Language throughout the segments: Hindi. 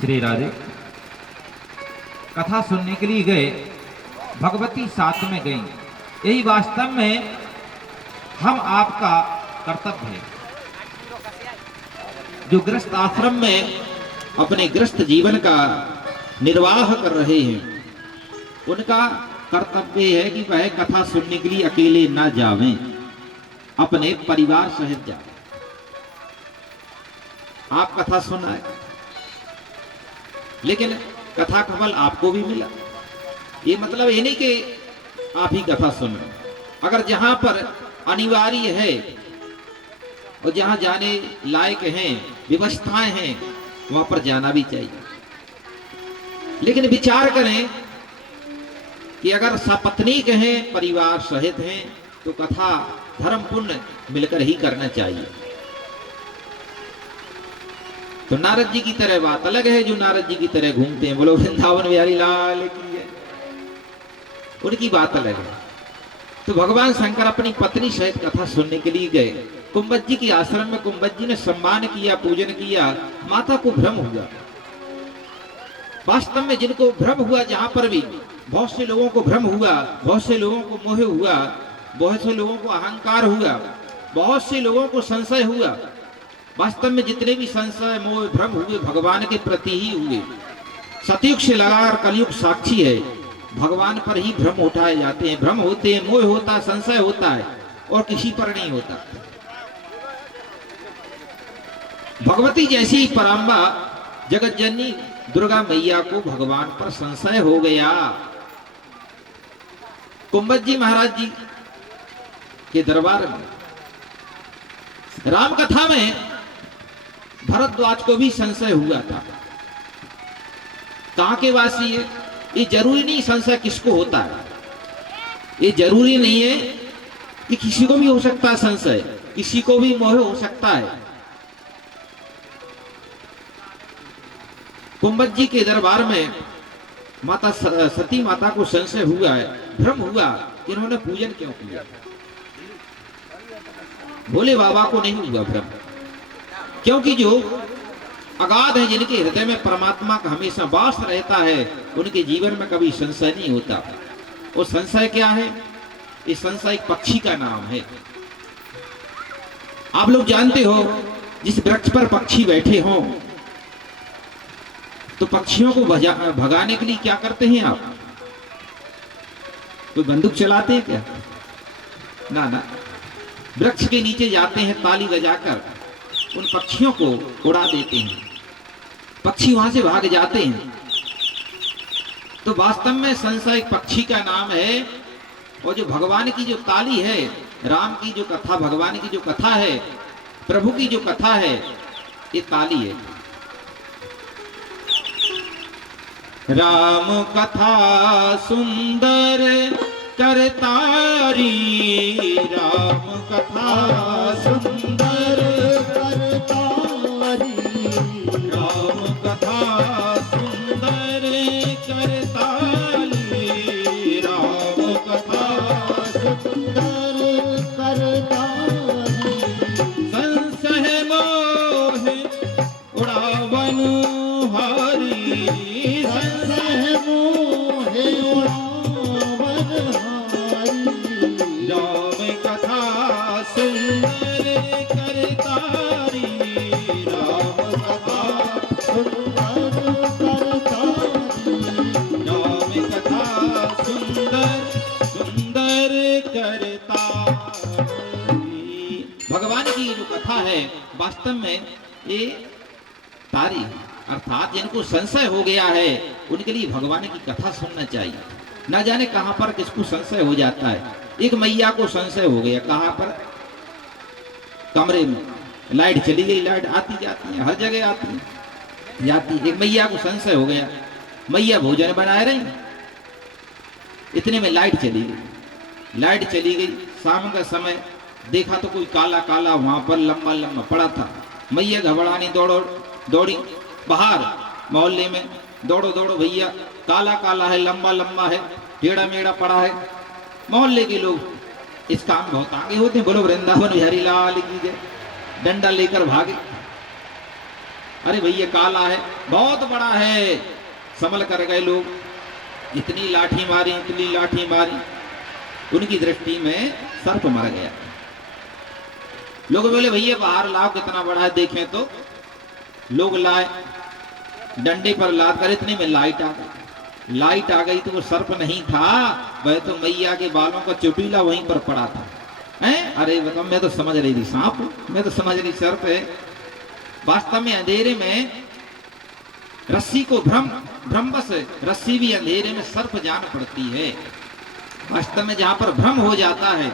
श्री राधे। कथा सुनने के लिए गए, भगवती साथ में गई। यही वास्तव में हम आपका कर्तव्य है। जो गृहस्थ आश्रम में अपने गृहस्थ जीवन का निर्वाह कर रहे हैं, उनका कर्तव्य है कि वह कथा सुनने के लिए अकेले न जावें, अपने परिवार सहित जाएं। आप कथा सुनाए, लेकिन कथा का फल आपको भी मिला। ये मतलब ये नहीं कि आप ही कथा सुन रहे। अगर जहां पर अनिवार्य है और जहां जाने लायक हैं, व्यवस्थाएं हैं, वहां पर जाना भी चाहिए। लेकिन विचार करें कि अगर सपत्नीक हैं, परिवार सहित हैं, तो कथा धर्म पुण्य मिलकर ही करना चाहिए। तो नारद जी की तरह बात अलग है, जो नारद जी की तरह घूमते हैं। बोलो वृंदावन बिहारी लाल की जय। उनकी बात अलग है। तो भगवान शंकर अपनी पत्नी सहित कथा सुनने के लिए गए। कुंभज जी के आश्रम में कुंभज जी ने सम्मान किया, पूजन किया। माता को भ्रम हुआ। वास्तव में जिनको भ्रम हुआ, जहां पर भी बहुत से लोगों को भ्रम हुआ, बहुत से लोगों को मोह हुआ, बहुत से लोगों को अहंकार हुआ, बहुत से लोगों को संशय हुआ। वास्तव में जितने भी संशय मोह भ्रम हुए, भगवान के प्रति ही हुए। सतयुग से लगाकर कलयुग साक्षी है, भगवान पर ही भ्रम उठाए जाते हैं। भ्रम होते हैं, मोह होता है, संशय होता है, और किसी पर नहीं होता। भगवती जैसी पराम्बा जगत जननी दुर्गा मैया को भगवान पर संशय हो गया। कुंभज जी महाराज जी के दरबार में राम कथा में भरद्वाज को भी संशय हुआ था। कहां के वासी है, ये जरूरी नहीं संशय किसको होता है। ये जरूरी नहीं है कि किसी को भी हो सकता है संशय, किसी को भी मोह हो सकता है। कुंभज जी के दरबार में माता सती माता को संशय हुआ है, भ्रम हुआ कि इन्होंने पूजन क्यों किया। भोले बाबा को नहीं हुआ भ्रम, क्योंकि जो अगाध है, जिनके हृदय में परमात्मा का हमेशा वास रहता है, उनके जीवन में कभी संशय नहीं होता। और संशय क्या है? ये संशय एक पक्षी का नाम है। आप लोग जानते हो, जिस वृक्ष पर पक्षी बैठे हों, तो पक्षियों को भगाने के लिए क्या करते हैं आप? कोई बंदूक चलाते हैं क्या? ना ना, वृक्ष के नीचे जाते हैं, ताली बजाकर उन पक्षियों को उड़ा देते हैं। पक्षी वहां से भाग जाते हैं। तो वास्तव में संशय एक पक्षी का नाम है। और जो भगवान की जो ताली है, राम की जो कथा, भगवान की जो कथा है, प्रभु की जो कथा है, ये ताली है। राम कथा सुंदर करतारी, राम कथा सुंदर करतारी, राम कथा सुंदर करतारी, राम कथा सुंदर करतारी। संशय मोह उड़ावन हारी, संशय मोह उड़ावन हारी, राम कथा सुंदर करतारी, राम कथा सुंदर करतारी, राम कथा सुंदर सुंदर करतारी। भगवान की जो कथा है, वास्तव में ये तारी, अर्थात जिनको संशय हो गया है, उनके लिए भगवान की कथा सुनना चाहिए। ना जाने कहां पर किसको संशय हो जाता है। एक मैया को संशय हो गया, कहां पर? कमरे में लाइट चली गई। लाइट आती जाती है, हर जगह आती है जाती। एक मैया को संशय हो गया, मैया भोजन बनाए रही, इतने में लाइट चली गई। लाइट चली गई, शाम का समय देखा तो कोई काला काला वहां पर लंबा लंबा पड़ा था। मैया घबरानी दौड़ी बाहर मोहल्ले में, दौड़ो दौड़ो भैया, काला काला है, लंबा लंबा है, टेढ़ा मेढ़ा पड़ा है। मोहल्ले के लोग इस काम बहुत आगे होते हैं। बोलो वृंदावन बिहारी लाल की जय। डंडा लेकर भागे। अरे भैया काला है, बहुत बड़ा है। संभल कर गए लोग, इतनी लाठी मारी, इतनी लाठी मारी, उनकी दृष्टि में सर्प मर गया। लोग बोले भैया बाहर लाओ, कितना बड़ा है देखें तो। लोग लाए, डंडे पर लाद कर, इतने में लाइट आ गई। लाइट आ गई तो वो सर्प नहीं था, वह तो मैया के बालों का चुटीला वहीं पर पड़ा था। हैं? अरे बताओ, मैं तो समझ रही थी सांप, मैं तो समझ रही सर्प है। वास्तव में अंधेरे में रस्सी को भ्रम बस, रस्सी भी अंधेरे में सर्प जान पड़ती है। वास्तव में जहां पर भ्रम हो जाता है,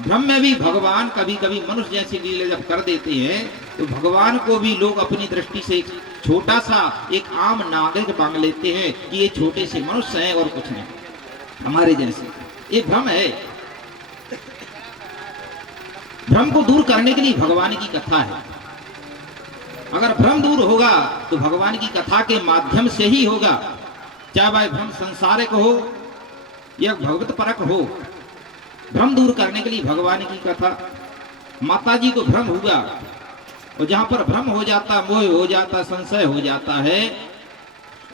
भ्रम में भी भगवान कभी कभी मनुष्य जैसी लीला जब कर देते हैं, तो भगवान को भी लोग अपनी दृष्टि से एक छोटा सा एक आम नागरिक मांग लेते हैं कि ये छोटे से मनुष्य हैं और कुछ नहीं, हमारे जैसे। ये भ्रम है। भ्रम को दूर करने के लिए भगवान की कथा है। अगर भ्रम दूर होगा तो भगवान की कथा के माध्यम से ही होगा। चाहे वह भ्रम संसारिक हो या भगवत परक हो, भ्रम दूर करने के लिए भगवान की कथा। माता जी को भ्रम हुआ, और जहां पर भ्रम हो जाता, मोह हो जाता, संशय हो जाता है,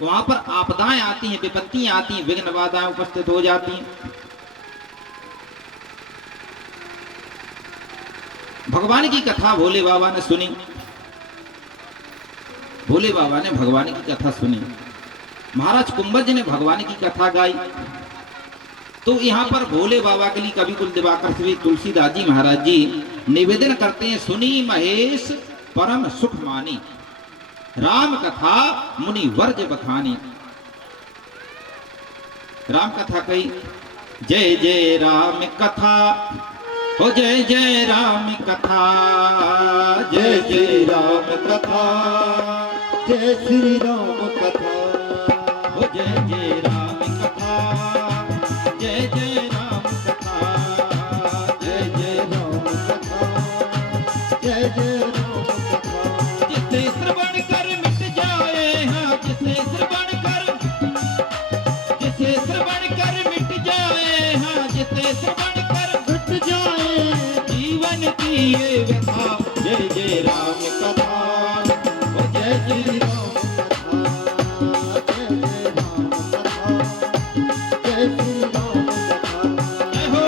वहां पर आपदाएं आती हैं, विपत्तियां आती हैं, विघ्न बाधाएं उपस्थित हो जाती हैं। भगवान की कथा भोले बाबा ने सुनी, भोले बाबा ने भगवान की कथा सुनी। महाराज कुंभज ने भगवान की कथा गाई। तो यहाँ पर भोले बाबा के लिए कवि कुल दिवाकर श्री तुलसीदास जी महाराज जी निवेदन करते हैं, सुनी महेश परम सुख मानी, राम कथा मुनि वर्ज बखानी। राम कथा कही, जय जय राम कथा, हो जय जय राम कथा, जय जय राम कथा, जय श्री राम कथा, हो जय जय राम कथा, जय जय राम कथा, जय जय राम कथा, जय जय राम कथा। जिसे श्रवण कर मिट जाए, हाँ जिसे श्रवण कर, जिसे श्रवण कर मिट जाए, हाँ जिसे श्रवण कर मिट जाए जीवन की ये व्यथा, जय जय राम कथा, ओ जय जय राम कथा, जय जय राम कथा, जय श्री राम कथा। जय हो।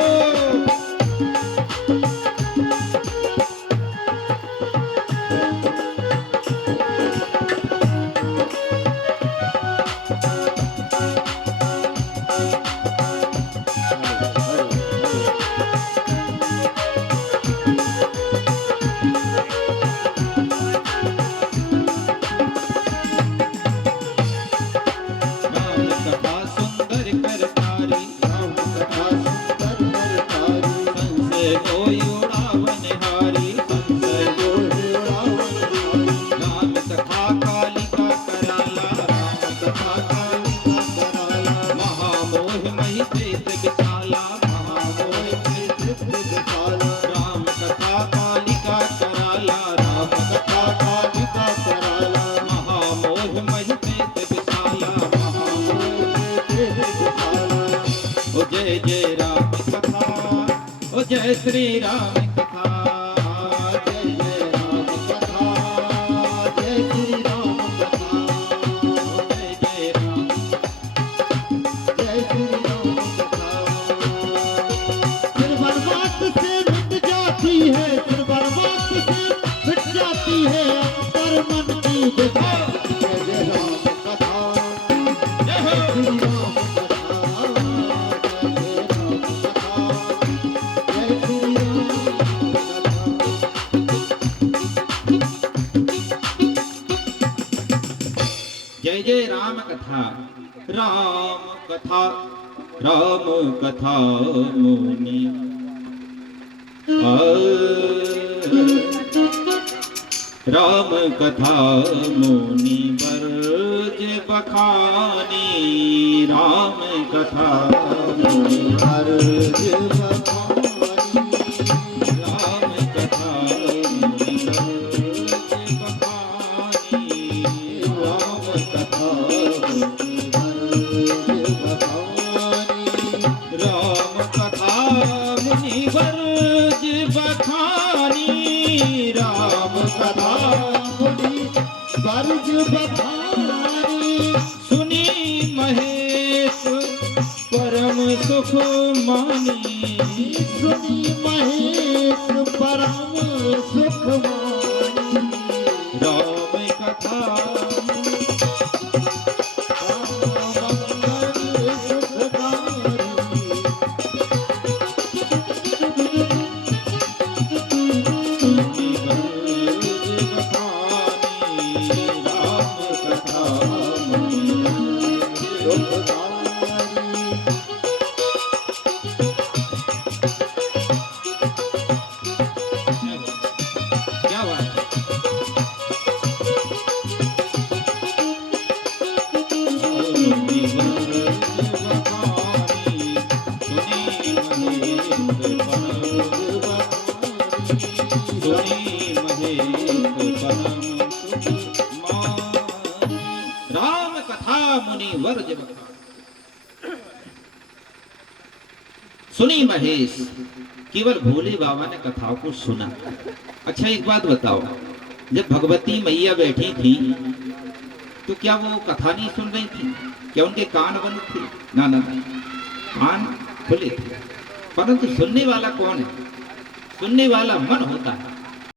जय जय राम कथा, ओ जय श्री राम कथा, जय जय राम कथा, जय श्री राम कथा, जय जय राम, जय श्री राम कथा। बर्बाद से मिट जाती है, फिर बर्बाद से मिट जाती है अंतर मन की व्यथा, जय जय राम कथा, जय हो। श्री राम कथा, जय जय राम कथा, राम कथा, राम कथा मुनि राम कथा मुनि वर्ज बखानी, राम कथा मुनि वर्ज बखानी, राम कथा मुनि वर्ज बखानी, राम कथा मुनि वर्ज बखानी, राम कथा मुनि वर्ज बखानी, राम कथा मुनि महेश परम सुखवारी राम कथा मंगल सुखदारी क्या बात है? राम कथा मुनि वर्ज सुनी महेश। केवल भोले बाबा ने कथाओं को सुना। अच्छा एक बात बताओ, जब भगवती मैया बैठी थी तो क्या वो कथा नहीं सुन रही थी? क्या उनके कान बंद थे? ना ना ना, कान खुले थे। परंतु सुनने वाला कौन है? सुनने वाला मन होता है।